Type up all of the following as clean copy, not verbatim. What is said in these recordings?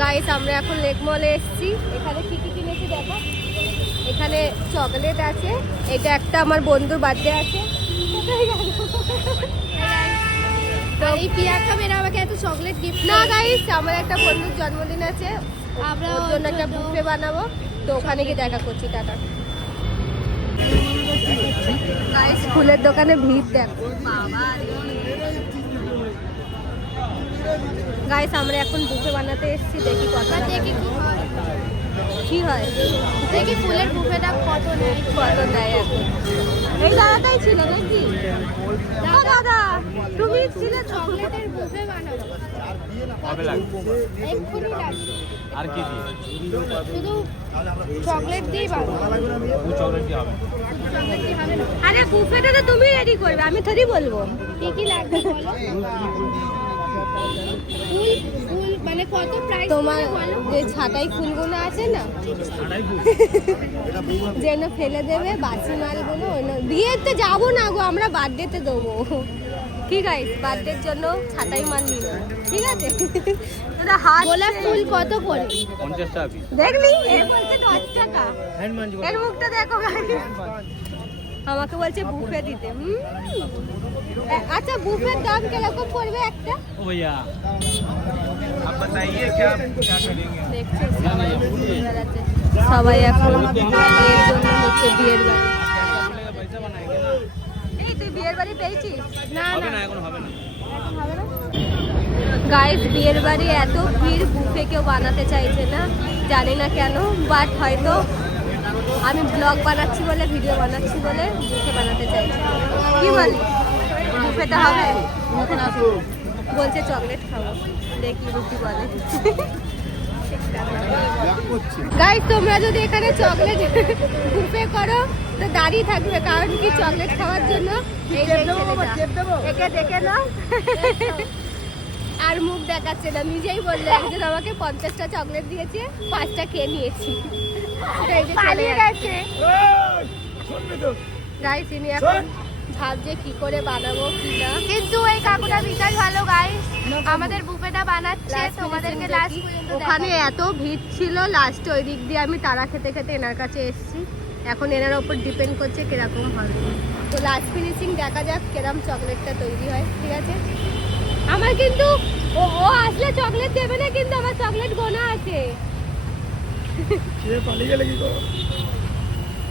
Guys আমরা এখন lake মলে এসেছি। এখানে কি কি কিনেছি দেখো। এখানে চকলেট আছে, এটা একটা আমার বন্ধুর বার্থডে আছে। এই প্রিয়াঙ্কা মেয়েরা আমাকে এত চকলেট গিফট না গাইস, আমার একটা বন্ধুর জন্মদিন আছে, আমরা ওর জন্য একটা বুফে বানাবো, তো ওখানে গিয়ে দেখা করছি। টাটা গাইস, ফুলের দোকানে ভিড় দেখো বাবা রে। গাইস আমরা এখন বুফে বানাতে এসেছি, দেখি কথা দেখি কি হয়, দেখি ফুলের বুফেটা কত নেয়। এখন এই দাদাটাই ছিল নাকি? দাদা তুমি ছিলে চকলেটের বুফে বানাবো, কবে লাগবে? এক্ষুনি লাগবে। আর কি দিয়ে? শুধু চকলেট দিয়েই বানাবো। চকলেট দিয়ে হবে? চকলেট দিয়ে হবে না। আরে বুফেটা তো তুমি রেডি করবে, আমি থোড়ি বলবো। কি কি লাগবে বলো। ফুল ফুল মানে কত প্রাইস তোমার বলো। যে ছাটাই ফুলগুলো আছে না, যেন ফেলে দেবে বাসি মালগুলো, বিয়েতে যাবো না গো, আমরা বার্থডেতে দেবো। কি গাইস, বার্থডের জন্য ছাটাই মাল নিল, ঠিক আছে? তোরা হাত গোলাপ ফুল কত করে? 50 টাকা পিস। দেখলি এর বলতে 10 টাকা। এর মুখটা দেখো গাইস, আমাকে বলছে বুফে দিতে। আচ্ছা বুফের দাম কিরকম পড়বে একটা? ओ भैया आप बताइए क्या करेंगे? দেখছো সবাই এখন এর জন্য হচ্ছে বিয়ের বাড়ি। पैसा बनाएंगे ना? এই তুই বিয়ের বাড়ি পেয়েছিস? না হবে না না, এখন হবে না। এখন হবে না। গাইস বিয়ের বাড়ি এত ভিড়, বুফে কেউ বানাতে চাইছে না, জানি না কেন, বাট হয়তো আমি ব্লগ বানাচ্ছি বলে, ভিডিও বানাচ্ছি বলে বুফে বানাতে চাইছি। কি বলি, বুফেটা হবে? বলছে চকলেট খাবো, দেখি রুটি বলে। গাইস তোমরা যদি এখানে চকলেট বুফে করো তো দাঁড়িয়ে থাকবে, কারণ কি চকলেট খাওয়ার জন্য। এই যে ছেলেটা, একে দেখে নাও। আর মুখ দেখাচ্ছে না, নিজেই বললো একজন আমাকে 50টা চকলেট দিয়েছে, 5টা খেয়ে নিয়েছি। এই যে চলে গেছে গাইস, ইনি এখন ভাবছে কি করে বানাবো কি না। কিন্তু এই কাকুটা বিশাল ভালো গাইস, আমাদের বুফেটা বানাচ্ছে, তোমাদেরকে লাস্ট পর্যন্ত ওখানে এত ভিড় ছিল, লাস্টে ওই দিক দিয়ে আমি তারা খেতে খেতে এনার কাছে এসেছি। এখন এনার ওপর ডিপেন্ড করছে কিরকম হবে, তো লাস্ট ফিনিশিং দেখা যাক কিরকম চকলেটটা তৈরি হয়, ঠিক আছে? আমার কিন্তু ও আসলে চকলেট দেবে না, কিন্তু আমার চকলেট গোনা আছে।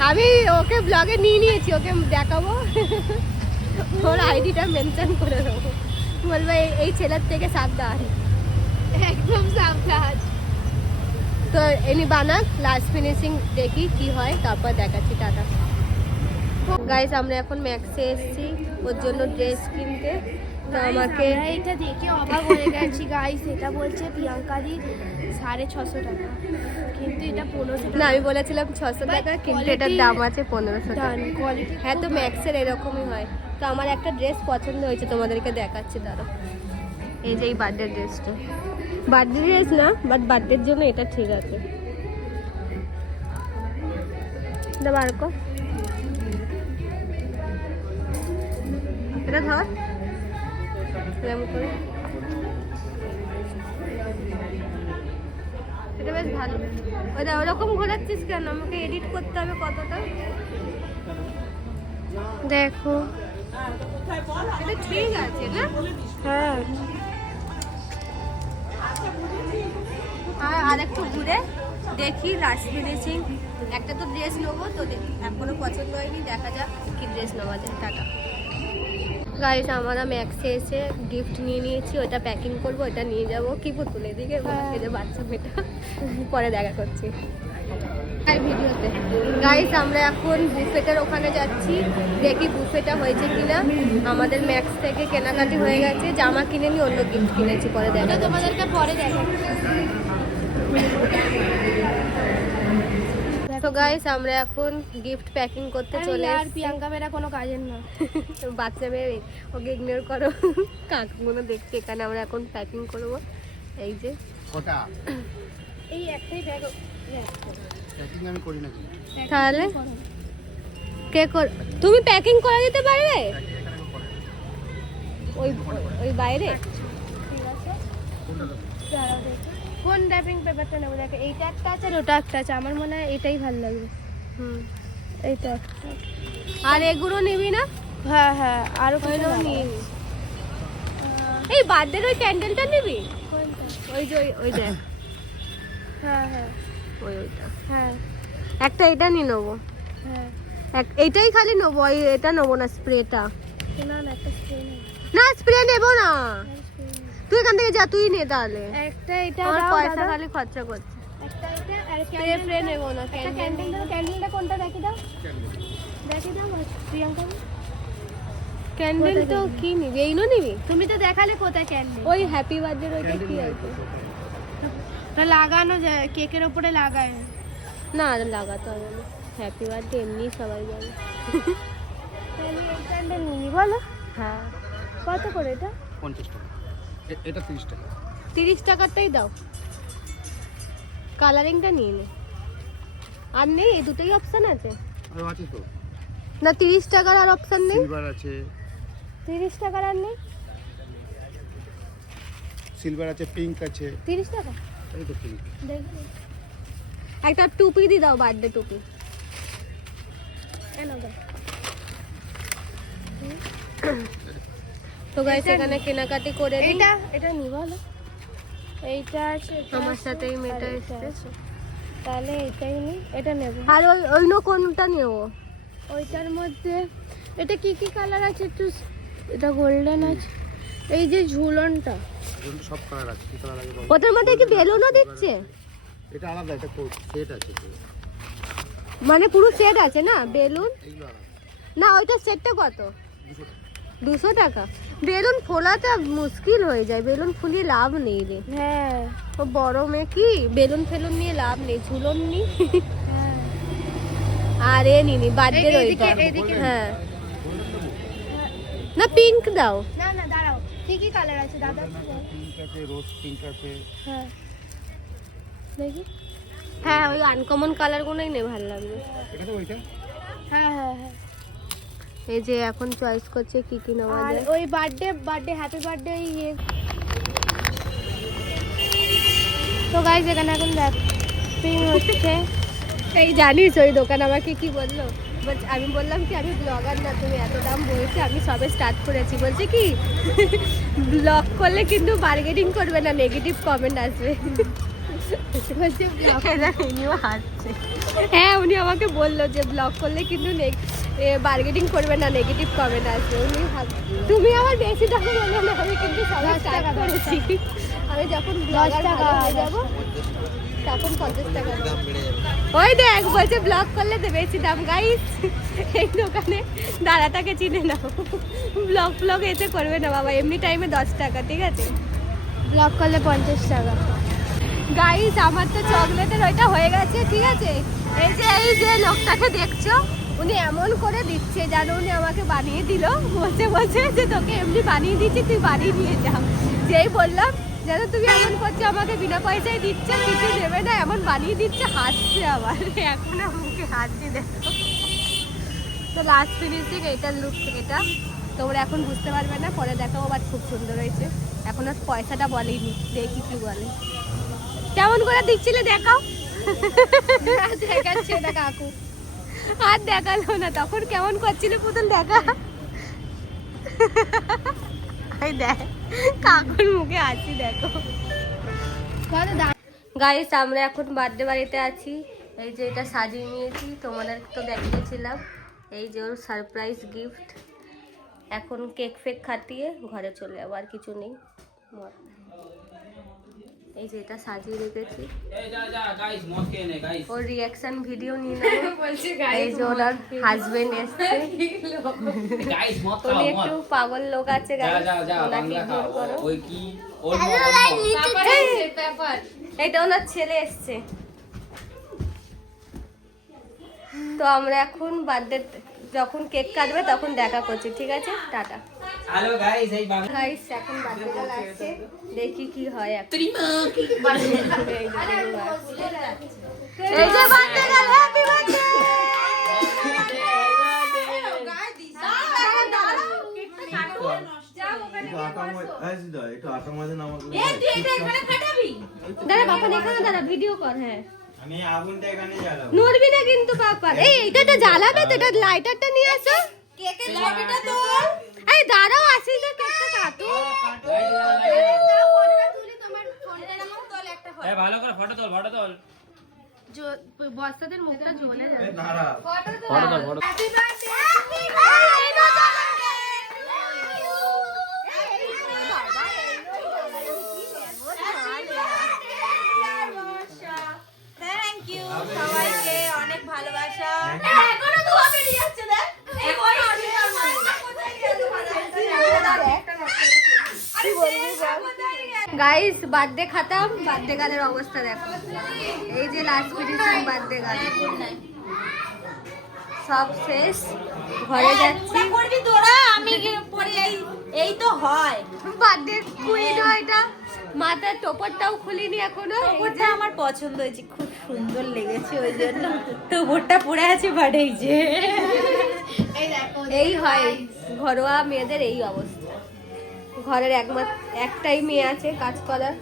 আমি ওকে ব্লগে নিয়ে নিয়েছি, ওকে দেখাবো, ওর আইডিটা মেনশন করে দেবো, বলবো এই ছেলের থেকে সাবধান। একদম সাবধান। তো এনি বানাক, লাস্ট ফিনিশিং দেখি কি হয়, তারপর দেখাচ্ছি। টাটা গাইস, আমরা এখন ম্যাক্সে এসেছি ওর জন্য ড্রেস কিনতে। তো আমাকে এটা দেখে অবাক হয়ে গেছি গাইস, এটা বলছে প্রিয়াঙ্কাদি 650 টাকা, কিন্তু এটা 1500 না, আমি বলেছিলাম 600 টাকা, কিন্তু এটার দাম আছে 1500 টাকা। কোয়ালিটি। হ্যাঁ, তো ম্যাক্সের এরকমই হয়। তো আমার একটা ড্রেস পছন্দ হয়েছে, তোমাদেরকে দেখাচ্ছি দাঁড়ো। এই যে এই বার্থডে ড্রেসটা, বার্থডে ড্রেস না বাট বার্থডের জন্য এটা ঠিক আছে। এটা বার কর, এটা ধর এরকম করে, এটা বেশ ভালো। ওটা ওরকম ঘোরাচ্ছিস কেন? আমাকে এডিট করতে হবে কতটা, দেখো। এটা ঠিক আছে না? হ্যাঁ, আর একটু ঘুরে দেখি লাস্ট ফিনিশিং। একটা তো ড্রেস নেবো, তো এখনো পছন্দ হয়নি, দেখা যাক কি ড্রেস নেওয়া যায়। টাটা গাইস, আমরা ম্যাক্সে এসে গিফট নিয়ে নিয়েছি, ওটা প্যাকিং করবো, ওটা নিয়ে যাবো কি পুতুল এদিকে, এই যে বাচ্চা মেয়েটা, পরে দেখা করছি ভিডিওতে। গাইস আমরা এখন বুফেটার ওখানে যাচ্ছি, দেখি বুফেটা হয়েছে কিনা। আমাদের ম্যাক্স থেকে কেনাকাটি হয়ে গেছে, জামা কিনে নি, অন্য গিফট কিনেছি, পরে দেখা তোমাদেরকে পরে দেখাচ্ছি। তো গাইস আমরা এখন গিফট প্যাকিং করতে চলে আর এসেছি। প্রিয়াঙ্কা মেয়েরা কোনো কাজের না, বাচ্চা মেয়ে, ওকে ইগনোর করো। কাকগুলো দেখছি, এখানে আমরা এখন প্যাকিং করবো। এই যে কটা এই একটাই ব্যাগ। প্যাকিং আমি করি না কিন্তু। তাহলে কে তুমি প্যাকিং করে দিতে পারবে? ওই ওই বাইরে ঠিক আছে, দাঁড়াও দেখি। কোন র্যাপিং পেপারটা নেবো? দেখো এইটা একটা আছে আর ওটা একটা আছে, আমার মনে হয় এটাই ভালো লাগবে। এইটা একটা। আর এগুলো নিবি না? হ্যাঁ হ্যাঁ, আরো কিছু ওইটাও নেবো। নিয়ে নি। এই বার্থডের ওই ক্যান্ডেলটা নিবি? কোনটা? ওই যে ওই দেখ হ্যাঁ হ্যাঁ ওইটা হ্যাঁ একটা, এটা নিয়ে নেবো। হ্যাঁ। এইটাই খালি নেবো, ওই এটা নেবো না, স্প্রেটা। না না, একটা স্প্রে নেবো। না স্প্রে নেবো না, স্প্রে নেবো। তুই এখান থেকে যা, তুই নে তাহলে। একটা এটা আমার দাও পয়সা দাদা। খালি খরচা করছে। একটা এটা আর স্প্রে ফ্রে নেবো না, একটা ক্যান্ডেল ক্যান্ডেল দাও। ক্যান্ডেলটা কোনটা দেখে দাও, দেখে দাও প্রিয়াঙ্কা। ক্যান্ডেল তো কি নিবি? এই নিবি? তুমি তো দেখালে কোথায় ক্যান্ডেল? ওই হ্যাপি বার্থডে ওইটা কি আছে? ওটা লাগানো যায়, কেকের উপরে লাগায়। না লাগাতে হবে না, হ্যাপি বার্থডে এমনি সবাই জানে। তাহলে এই ক্যান্ডেল নিবি বলো? হ্যাঁ কত করে এটা? 50 টাকা। এটা 30 টাকা। 30 টাকারটাই দাও, কালারিংটা নিয়ে নে। আর নেই, এই দুটোই অপশন আছে আরো আছে তো, না? 30 টাকার আর অপশন নেই? সিলভার আছে, 30 টাকার আর নেই? সিলভার আছে, পিঙ্ক আছে। 30 টাকা এই তো পিঙ্ক। দেখি। একটা টুপি দি দাও, বার্থডে টুপি। এনো দাও। তো গাইস এখানে কেনাকাটি করে নিই। এটা এটা নি বলো। এইটা আছে, এটা আমার আছে, সাথে এই মেয়েটা আর এটা এসছে। আছে। তাহলে এটাই নি, এটা নেব। আর ওই কোনটা নেবো? ওইটার মধ্যে এটা কি কি কালার আছে একটু? এটা গোল্ডেন আছে, এই যে ঝুলনটা। কিন্তু সব কালার আছে, কি কালার লাগে বলো? ওটার মধ্যে কি বেলুনও দিচ্ছে? এটা আলাদা, এটা সেট আছে তো। মানে পুরো সেট আছে না বেলুন? এইগুলো আলাদা। না ওইটা সেটটা কত? 200 টাকা। 200 টাকা? বেলুন ফোলাটা মুশকিল হয়ে যায়, বেলুন ফুলিয়ে লাভ নেই রে। হ্যাঁ ও বড় মেয়ে কি বেলুন ফেলুন নিয়ে লাভ নেই, ঝুলন নি। হ্যাঁ। আর এ নিনি বার্থডে ওইটা। এইদিকে। হ্যাঁ না পিঙ্ক দাও। না না দাঁড়াও, কি কি কালার আছে দাদা একটু বল। পিঙ্ক আছে, রোজ পিঙ্ক আছে। হ্যাঁ দেখি। হ্যাঁ ওই আনকমন কালার গুলোই নে, ভালো লাগবে। এটা তো ওইটা। হ্যাঁ হ্যাঁ হ্যাঁ। এই যে এখন চয়েস করছে কি কি নেওয়া আর যায়। ওই বার্থডে হ্যাপি বার্থডে ইয়ে। তো গাইস এখানে এখন র্যাপিং হচ্ছে। এই জানিস ওই দোকান আমাকে কি বললো? আমি বললাম কি আমি ব্লগার না, তুমি এত দাম বলছে, আমি সবে স্টার্ট করেছি। বলছে কি ব্লগ করলে কিন্তু বার্গেনিং করবে না, নেগেটিভ কমেন্ট আসবে। বলছে উনিও হাসছে। হ্যাঁ উনি আমাকে বললো যে ব্লগ করলে কিন্তু বার্গেনিং করবে না, নেগেটিভ কমেন্ট আসবে। উনি তুমি আমার বেশি দাম বলো না, আমি কিন্তু সবে স্টার্ট করেছি। আমি যখন ব্লগার হয়ে যাবো তখন 50 টাকা ওই দেখ বলছে ব্লগ করলে তো বেশি দাম। গাইস এই দোকানে দাদাটাকে চিনে নাও, ব্লগ এতে করবে না বাবা, এমনি টাইমে 10 টাকা, ঠিক আছে? ব্লগ করলে 50 টাকা। গাইস আমার তো চকলেটের ওইটা হয়ে গেছে, ঠিক আছে? এই যে লোকটাকে দেখছো, উনি এমন করে দিচ্ছে যেন উনি আমাকে বানিয়ে দিল। বলছে যে তোকে এমনি বানিয়ে দিচ্ছি, তুই বানিয়ে নিয়ে যা। যেই বললাম যেন তুমি এমন করছো, আমাকে বিনা পয়সায় দিচ্ছে, কিছু দেবে না, এমন বানিয়ে দিচ্ছে, হাসছে আবার। এখন মুখে হাসছি দেখো। তো লাস্ট ফিনিশিং এইটার লুক, এটা তোমরা এখন বুঝতে পারবে না, পরে দেখাবো। বাট খুব সুন্দর হয়েছে। এখন আর পয়সাটা বলেনি, দেখি কি বলে। কেমন করে দিচ্ছিলে দেখাও। দেখাচ্ছে না কাকু। আর দেখালো না, তখন কেমন করছিল পুতুল দেখা। এই দেখ কাকুর মুখে হাসি দেখো। গাইস আমরা এখন বার্থডে বাড়িতে আছি। এই যে এটা সাজিয়ে নিয়েছি, তোমাদের তো দেখিয়েছিলাম। এই যে ওর সারপ্রাইজ গিফট। এখন কেক ফেক খাটিয়ে ঘরে চলে যাবো, আর কিছু নেই। এই যে এটা সাজিয়ে রেখেছি, ওর রিয়াকশন ভিডিও নিয়ে নেবো। এই যে ওনার হাজবেন্ড এসছে, উনি একটু পাগল লোক আছে, ওনাকে ইগনোর করো। এটা ওনার ছেলে এসছে। তো আমরা এখন বার্থডে যখন কেক কাটবে তখন দেখা করছি, ঠিক আছে? টাটা। হ্যালো গাইস, এই গাইস এখন বার্থডে লাগছে, দেখি কি হয় এখন। এই যে বার্থডে গাল, হ্যাপি বার্থডে। আটা একটু আটা মাঝে নামাবো দাঁড়া বাপা এখানে দাঁড়া ভিডিও কর। হ্যাঁ আমি আগুনটা এখানে জ্বালাবো। নড়বি না কিন্তু বাপা। এই এটা জ্বালাবে তো, এটা লাইটারটা নিয়ে আসো। কেকের ছবিটা তোল। এই দাঁড়াও আসি না, কেকটা কাটো। ভালো করে ফটো তোল, ফটো তোল। বস্তাদের মুখটা জ্বলে যাবে। দাঁড়া ফটো তোল। Happy birthday. থ্যাংক ইউ সবাইকে, অনেক ভালোবাসা। গাইস বার্থডে খাতাম, বার্থডে গানের অবস্থা দেখো। এই যে লাস্ট ফিনিশিং বার্থডে গান, সব শেষ। ঘরে যাচ্ছি। করবি তোরা, আমি পরে এই তো হয়। বার্থডে কুইন এটা, মাথার টোপরটাও খুলিনি এখনো। ওটা আমার পছন্দ হয়েছে, খুব সুন্দর লেগেছে, ওই জন্য তো বোটটা পড়ে আছে। বাট এই যে এই হয় ঘরোয়া মেয়েদের এই অবস্থা। ঘরের একটাই মেয়ে আছে কাজ করার।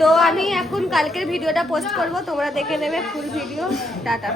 তো আমি এখন কালকের ভিডিওটা পোস্ট করব, তোমরা দেখে নেবে ফুল ভিডিও। টাটা।